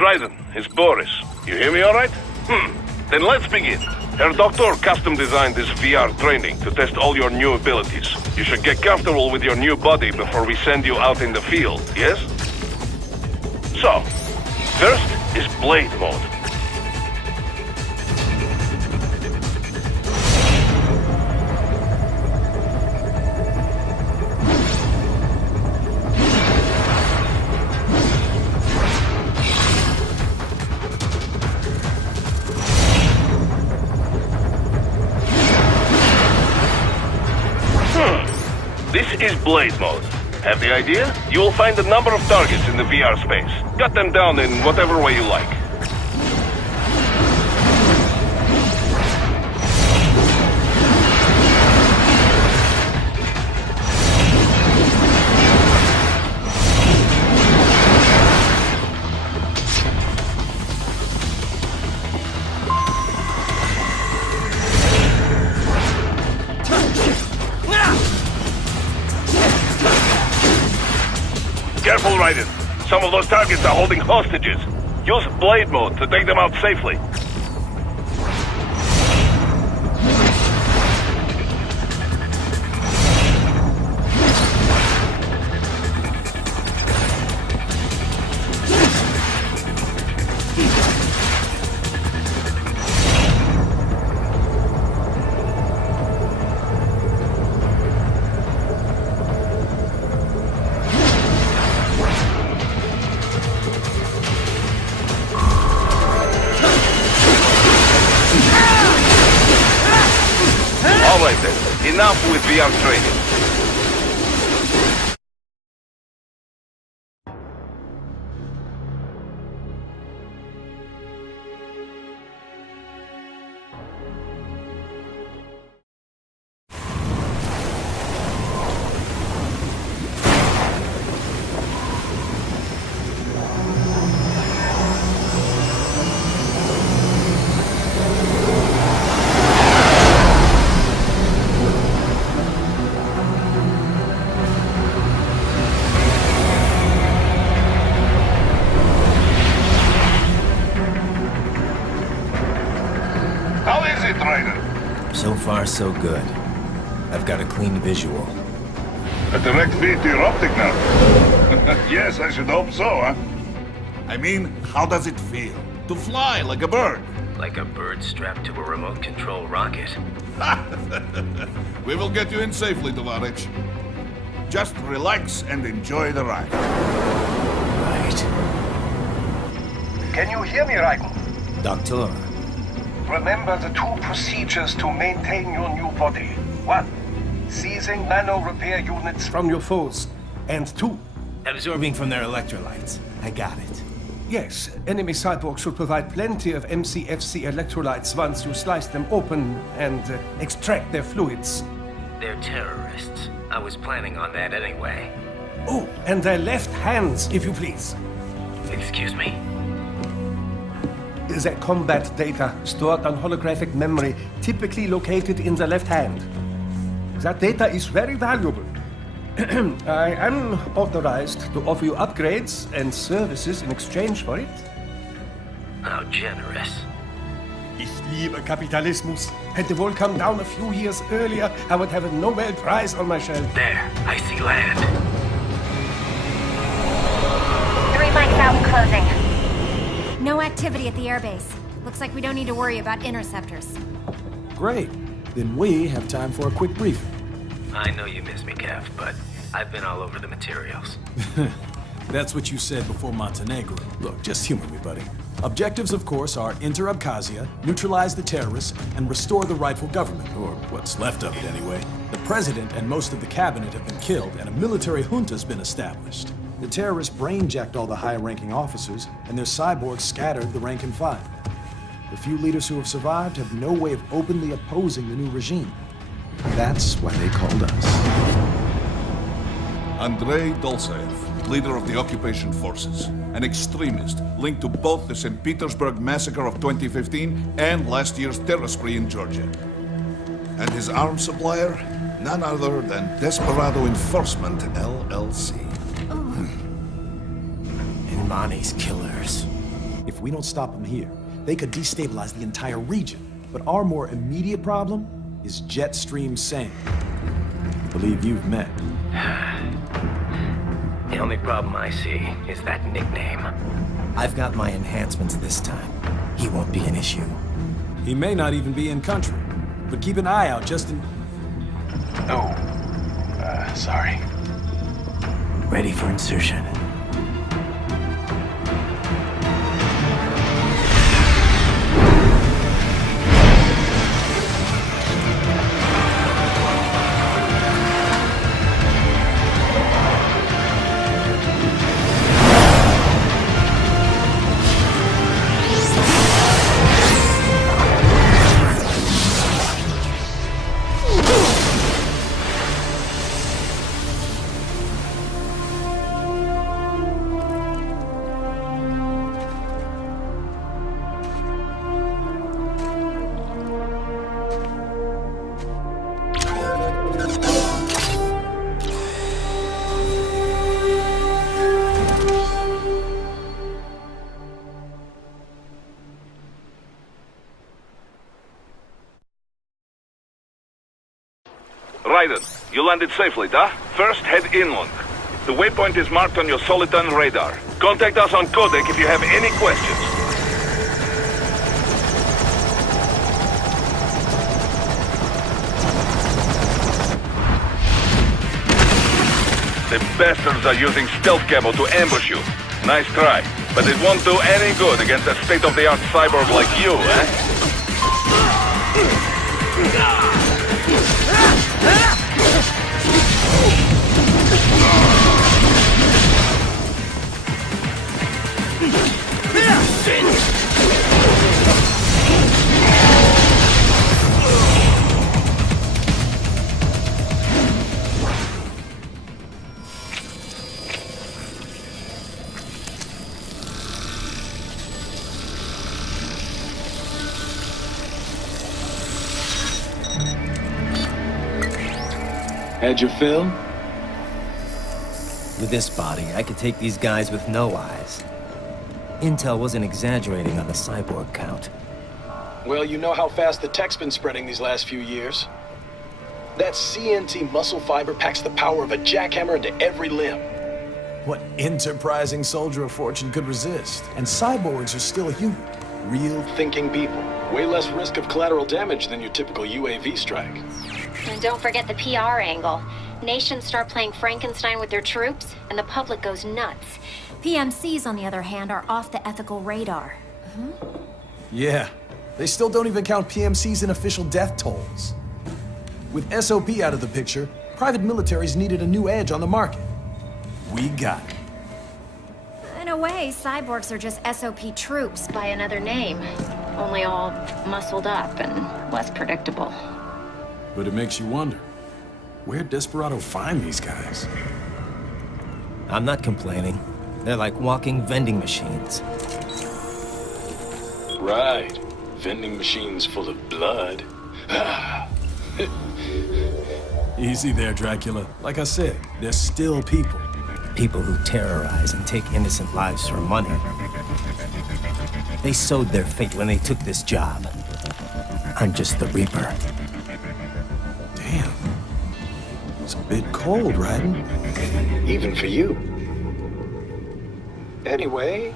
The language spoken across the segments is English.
Dryden, it's Boris. You hear me all right? Then let's begin. Herr Doctor custom designed this VR training to test all your new abilities. You should get comfortable with your new body before we send you out in the field, yes? So, first is Blade Mode. This is Blade Mode. Have the idea? You will find a number of targets in the VR space. Cut them down in whatever way you like. Careful, Raiden. Some of those targets are holding hostages. Use Blade Mode to take them out safely. Alright then, enough with VR training. How is it, Raiden? So far, so good. I've got a clean visual. A direct feed to your optic now. Yes, I should hope so, huh? I mean, how does it feel? To fly like a bird? Like a bird strapped to a remote control rocket. We will get you in safely, Tovarich. Just relax and enjoy the ride. Right. Can you hear me, Raiden? Doctor. Remember the two procedures to maintain your new body. 1. Seizing nano repair units from your foes. And 2. Absorbing from their electrolytes. I got it. Yes, enemy cyborgs should provide plenty of MCFC electrolytes once you slice them open and extract their fluids. They're terrorists. I was planning on that anyway. Oh, and their left hands, if you please. Excuse me? The combat data stored on holographic memory, typically located in the left hand. That data is very valuable. I am authorized to offer you upgrades and services in exchange for it. How generous. Ich liebe Kapitalismus. Hätte wohl come down a few years earlier, I would have a Nobel Prize on my shelf. There, I see land. 3 mics out and closing. No activity at the airbase. Looks like we don't need to worry about interceptors. Great. Then we have time for a quick briefing. I know you miss me, Kev, but I've been all over the materials. That's what you said before Montenegro. Look, just humor me, buddy. Objectives, of course, are enter Abkhazia, neutralize the terrorists, and restore the rightful government, or what's left of it anyway. The president and most of the cabinet have been killed, and a military junta's been established. The terrorists brain-jacked all the high-ranking officers, and their cyborgs scattered the rank and file. The few leaders who have survived have no way of openly opposing the new regime. That's why they called us. Andrei Dolzaev, leader of the occupation forces, an extremist linked to both the St. Petersburg massacre of 2015 and last year's terror spree in Georgia. And his arms supplier, none other than Desperado Enforcement, LLC. And Money's killers. if we don't stop them here, they could destabilize the entire region. But our more immediate problem is Jetstream Sang. I believe you've met. The only problem I see is that nickname. I've got my enhancements this time. He won't be an issue. He may not even be in country, but keep an eye out just in... Oh, sorry. Ready for insertion. Raiden, you landed safely, da? First, head inland. The waypoint is marked on your Soliton radar. Contact us on Codec if you have any questions. The bastards are using stealth camo to ambush you. Nice try, but it won't do any good against a state-of-the-art cyborg like you, eh? Had your fill? With this body, I could take these guys with no eyes. Intel wasn't exaggerating on the cyborg count. Well, you know how fast the tech's been spreading these last few years. That CNT muscle fiber packs the power of a jackhammer into every limb. What enterprising soldier of fortune could resist? And cyborgs are still human. Real Thinking people. Way less risk of collateral damage than your typical UAV strike. And don't forget the PR angle. Nations start playing Frankenstein with their troops, and the public goes nuts. PMCs, on the other hand, are off the ethical radar. Yeah, they still don't even count PMCs in official death tolls. With SOP out of the picture, private militaries needed a new edge on the market. We got it. In a way, cyborgs are just SOP troops by another name. Only all muscled up and less predictable. But it makes you wonder, where'd Desperado find these guys? I'm not complaining. They're like walking vending machines. Right. Vending machines full of blood. Easy there, Dracula. Like I said, they're still people. People who terrorize and take innocent lives for money. They sowed their fate when they took this job. I'm just the Reaper. Damn. It's a bit cold, Raiden. Even for you. Anyway,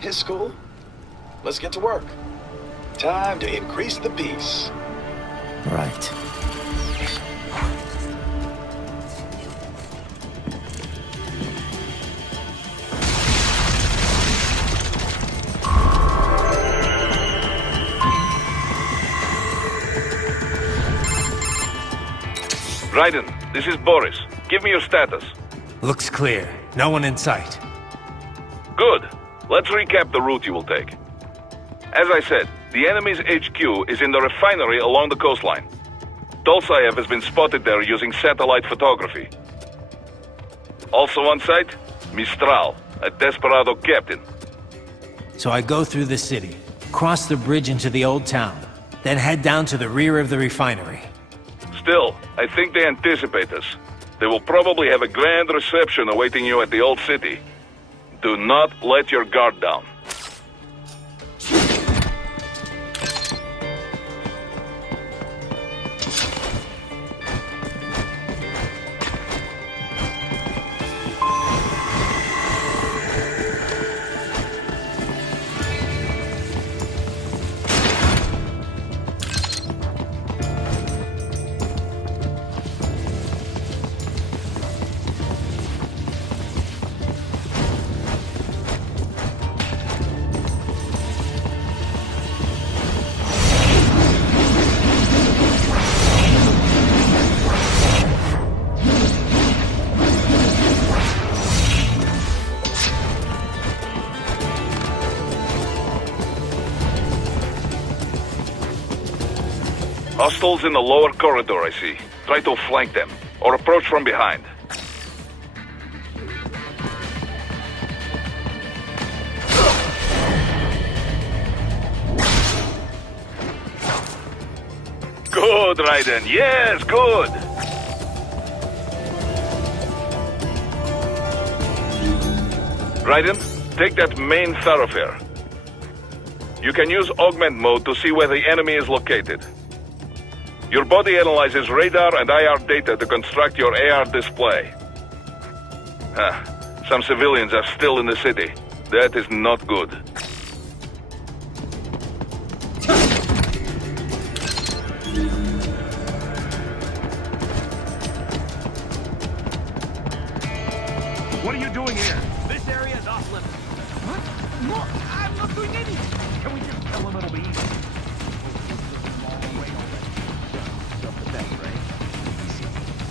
his school. Let's get to work. Time to increase the peace. Right. Raiden, this is Boris. Give me your status. Looks clear. No one in sight. Good. Let's recap the route you will take. As I said, the enemy's HQ is in the refinery along the coastline. Dolsaev has been spotted there using satellite photography. Also on site, Mistral, a Desperado captain. So I go through the city, cross the bridge into the old town, then head down to the rear of the refinery. Still, I think they anticipate us. They will probably have a grand reception awaiting you at the old city. Do not let your guard down. Hostiles in the lower corridor, I see. Try to flank them, or approach from behind. Good, Raiden. Yes, good. Raiden, take that main thoroughfare. You can use augment mode to see where the enemy is located. Your body analyzes radar and IR data to construct your AR display. Some civilians are still in the city. That is not good. What are you doing here? This area is off limits. What? No, I'm not doing anything. Can we just tell him it'll be easy?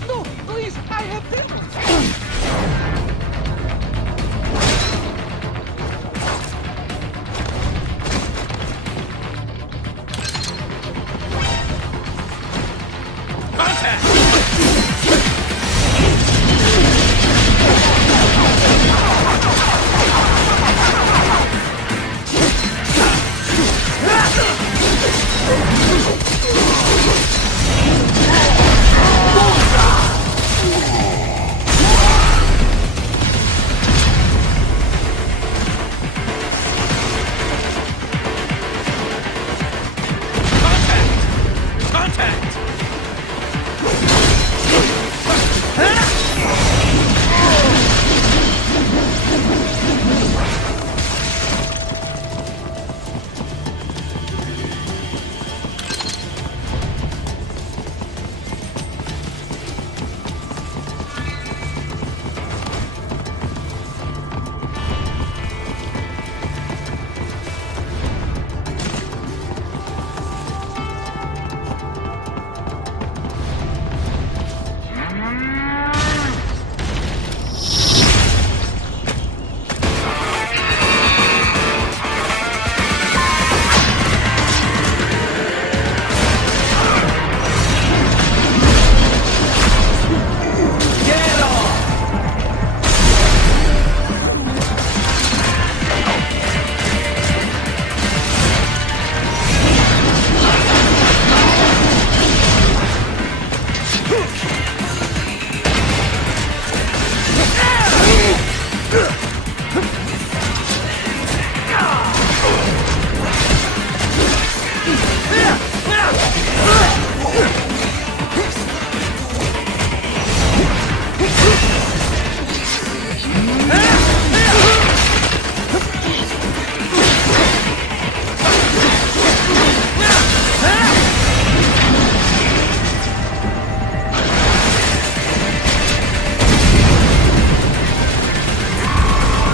No, please, I have dinner.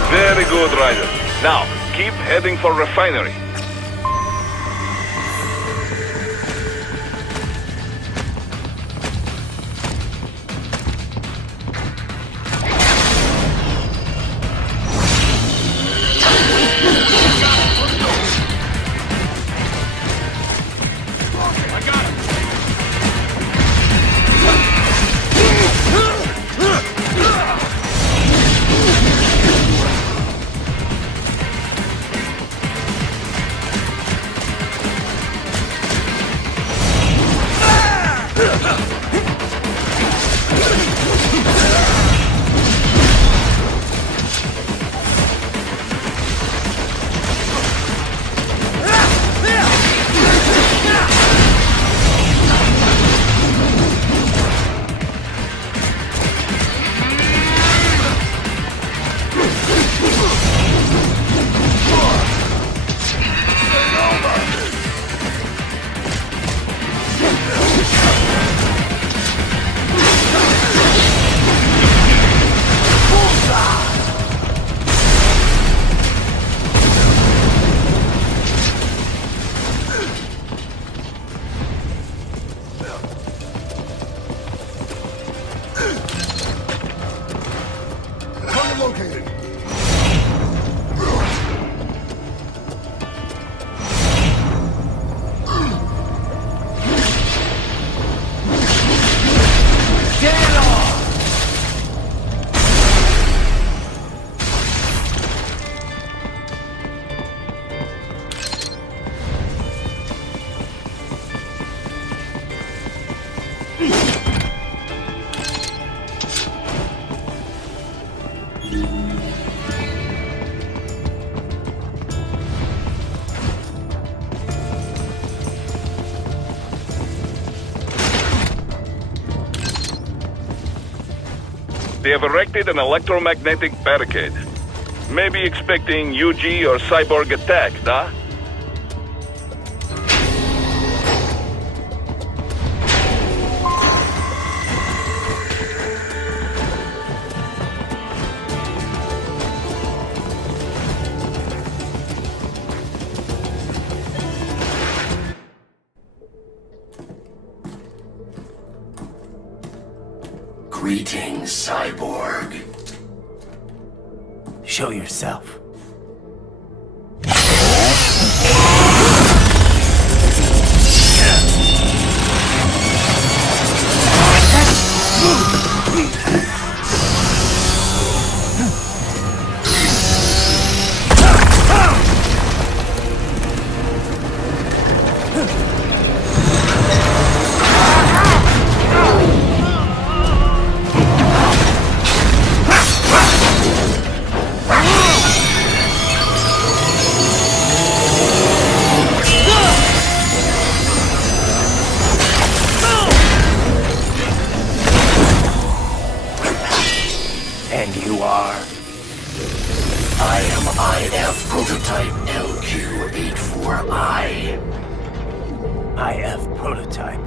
Very good, Ryder. Now, keep heading for refinery. They have erected an electromagnetic barricade. Maybe expecting UG or cyborg attack, huh? Greetings, cyborg. Show yourself. And you are? I am IF Prototype LQ84I. IF Prototype.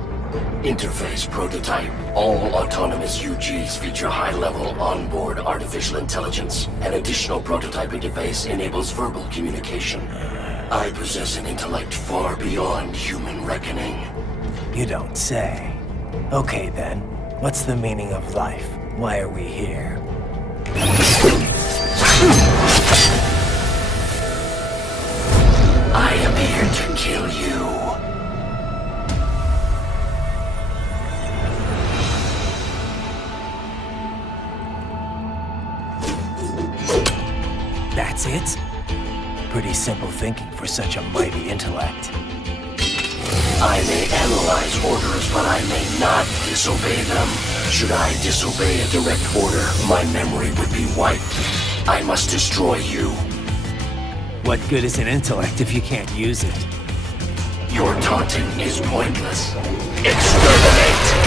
Interface Prototype. All autonomous UGs feature high-level onboard artificial intelligence. An additional prototype interface enables verbal communication. I possess an intellect far beyond human reckoning. You don't say. Okay then, what's the meaning of life? Why are we here? I am here to kill you. That's it? Pretty simple thinking for such a mighty intellect. I may analyze orders, but I may not disobey them. Should I disobey a direct order, my memory would be wiped. I must destroy you. What good is an intellect if you can't use it? Your taunting is pointless. Exterminate!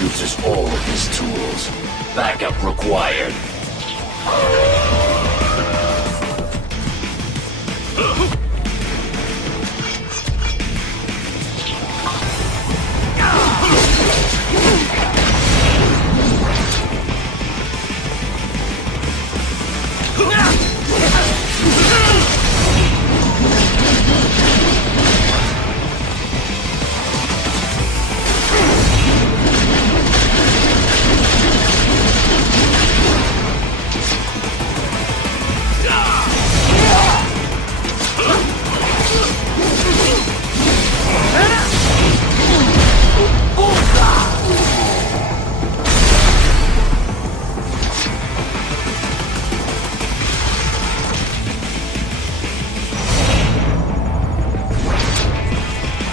Uses all of his tools. Backup required.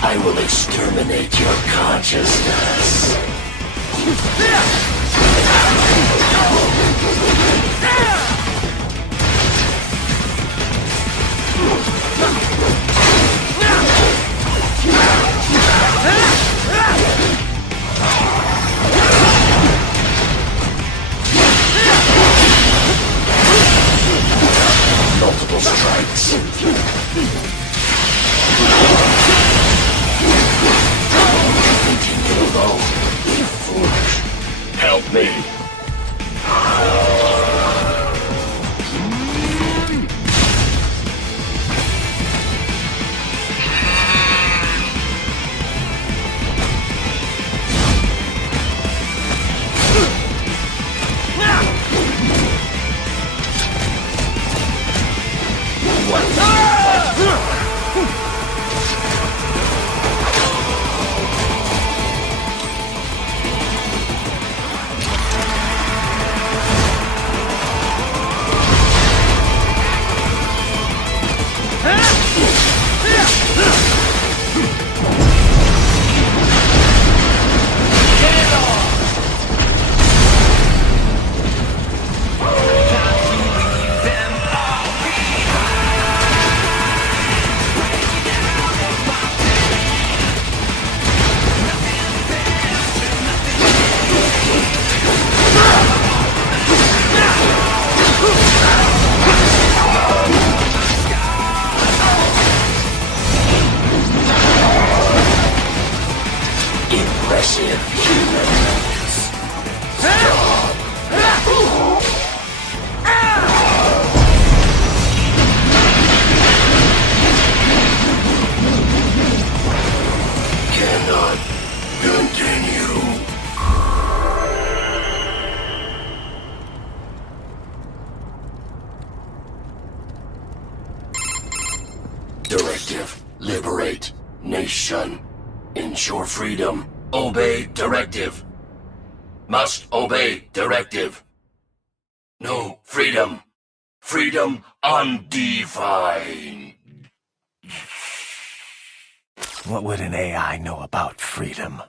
I will exterminate your consciousness. Multiple strikes. Continue alone. Foolish. Help me. Massive humans. Cannot continue. Directive. Liberate. Nation. Ensure freedom. Obey directive. Must obey directive. No freedom. Freedom undefined. What would an AI know about freedom?